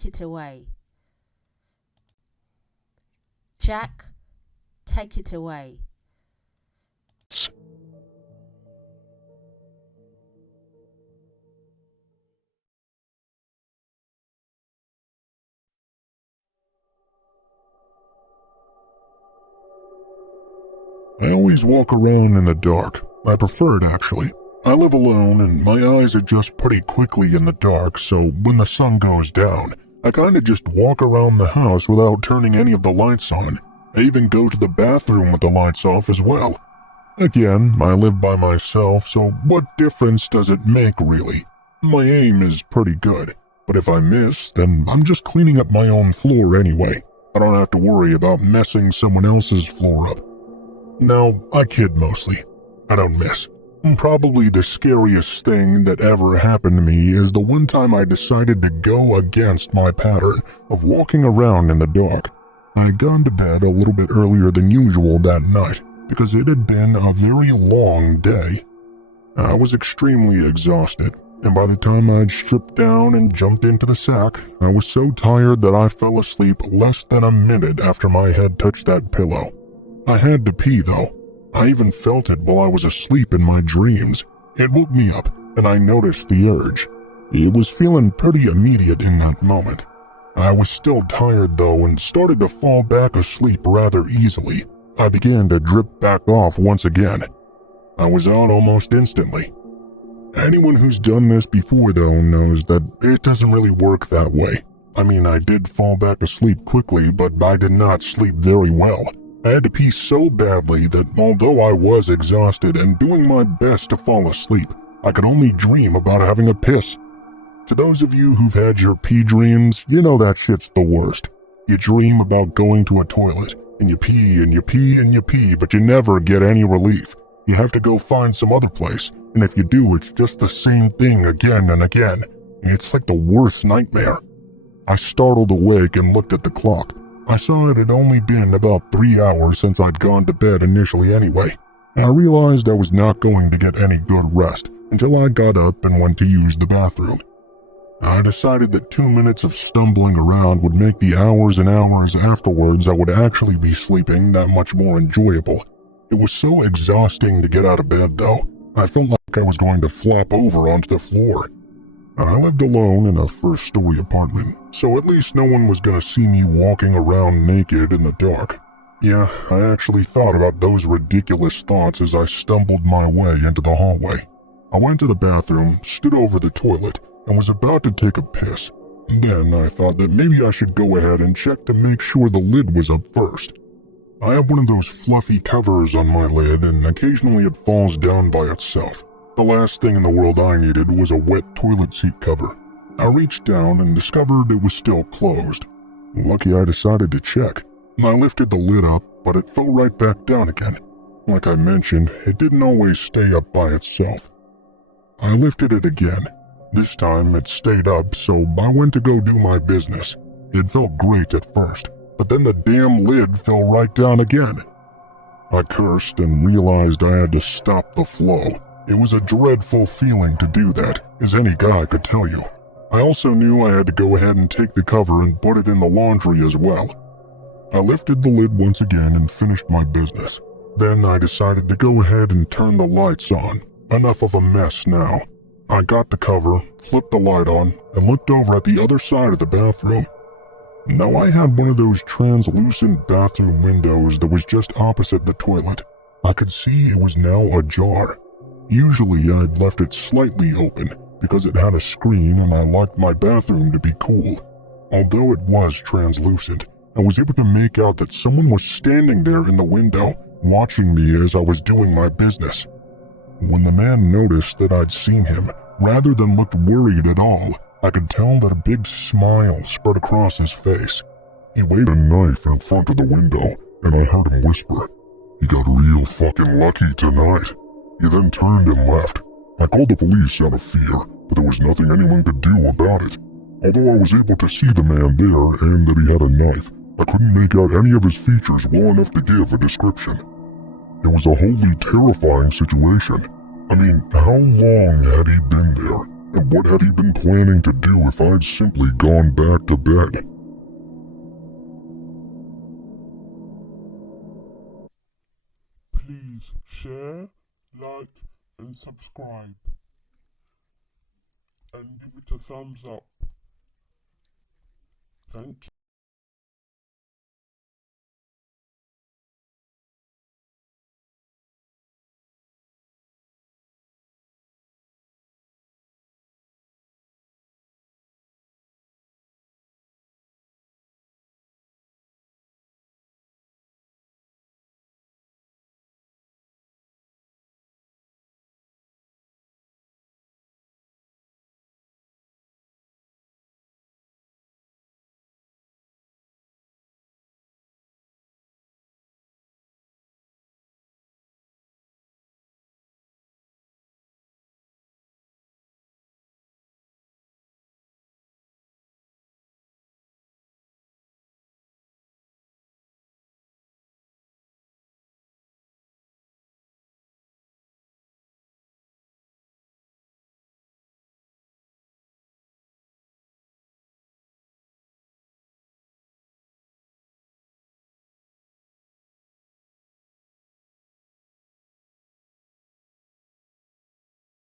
take it away. Jack, take it away. I always walk around in the dark. I prefer it, actually. I live alone and my eyes adjust pretty quickly in the dark, so when the sun goes down, I kinda just walk around the house without turning any of the lights on. I even go to the bathroom with the lights off as well. Again, I live by myself, so what difference does it make, really? My aim is pretty good, but if I miss, then I'm just cleaning up my own floor anyway. I don't have to worry about messing someone else's floor up. No, I kid mostly. I don't miss. Probably the scariest thing that ever happened to me is the one time I decided to go against my pattern of walking around in the dark. I had gone to bed a little bit earlier than usual that night because it had been a very long day. I was extremely exhausted, and by the time I'd stripped down and jumped into the sack, I was so tired that I fell asleep less than a minute after my head touched that pillow. I had to pee, though. I even felt it while I was asleep in my dreams. It woke me up, and I noticed the urge. It was feeling pretty immediate in that moment. I was still tired, though, and started to fall back asleep rather easily. I began to drip back off once again. I was out almost instantly. Anyone who's done this before, though, knows that it doesn't really work that way. I mean, I did fall back asleep quickly, but I did not sleep very well. I had to pee so badly that although I was exhausted and doing my best to fall asleep, I could only dream about having a piss. To those of you who've had your pee dreams, you know that shit's the worst. You dream about going to a toilet, and you pee and you pee and you pee, but you never get any relief. You have to go find some other place, and if you do, it's just the same thing again and again. It's like the worst nightmare. I startled awake and looked at the clock. I saw it had only been about 3 hours since I'd gone to bed initially anyway. I realized I was not going to get any good rest until I got up and went to use the bathroom. I decided that 2 minutes of stumbling around would make the hours and hours afterwards I would actually be sleeping that much more enjoyable. It was so exhausting to get out of bed, though. I felt like I was going to flop over onto the floor. I lived alone in a first-story apartment, so at least no one was going to see me walking around naked in the dark. Yeah, I actually thought about those ridiculous thoughts as I stumbled my way into the hallway. I went to the bathroom, stood over the toilet, and was about to take a piss. Then I thought that maybe I should go ahead and check to make sure the lid was up first. I have one of those fluffy covers on my lid, and occasionally it falls down by itself. The last thing in the world I needed was a wet toilet seat cover. I reached down and discovered it was still closed. Lucky I decided to check. I lifted the lid up, but it fell right back down again. Like I mentioned, it didn't always stay up by itself. I lifted it again. This time it stayed up, so I went to go do my business. It felt great at first, but then the damn lid fell right down again. I cursed and realized I had to stop the flow. It was a dreadful feeling to do that, as any guy could tell you. I also knew I had to go ahead and take the cover and put it in the laundry as well. I lifted the lid once again and finished my business. Then I decided to go ahead and turn the lights on. Enough of a mess now. I got the cover, flipped the light on, and looked over at the other side of the bathroom. Now I had one of those translucent bathroom windows that was just opposite the toilet. I could see it was now ajar. Usually I'd left it slightly open because it had a screen and I liked my bathroom to be cool. Although it was translucent, I was able to make out that someone was standing there in the window, watching me as I was doing my business. When the man noticed that I'd seen him, rather than look worried at all, I could tell that a big smile spread across his face. He waved a knife in front of the window, and I heard him whisper, "You got real fucking lucky tonight." He then turned and left. I called the police out of fear, but there was nothing anyone could do about it. Although I was able to see the man there and that he had a knife, I couldn't make out any of his features well enough to give a description. It was a wholly terrifying situation. I mean, how long had he been there? And what had he been planning to do if I'd simply gone back to bed? Please share, like, and subscribe. And give it a thumbs up. Thank you.